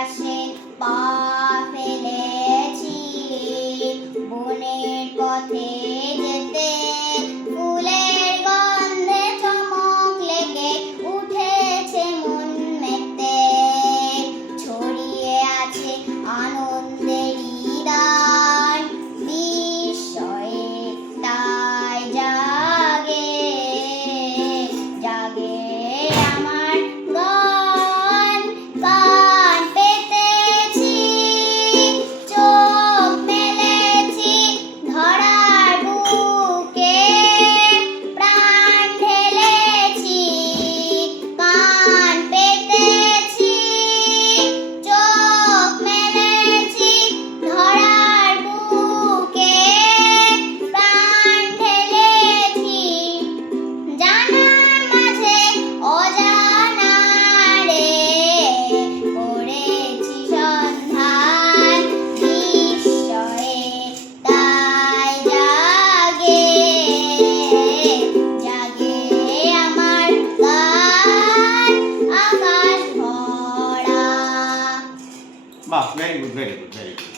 আকাশে পা ফেলেছি, বনের পথে যেতে ফুলের গন্ধে চমক লেগে উঠেছে মন মেতে, ছড়িয়ে আছে আনন্দেরই দান, বিস্ময়ে তাই জাগে জাগে আমার গান। কান পেতেছি, চোখ মেলেছি ধরার বুকে, প্রাণ ঢেলেছি। কান পেতেছি, চোখ মেলেছি ধরার বুকে, প্রাণ ঢেলেছি। জানার মাঝে অজানারে করেছি সন্ধান, বিস্ময়ে তাই জাগে জাগে আমার গান, আকাশ ভরা। বাহ, very good, very good, very good.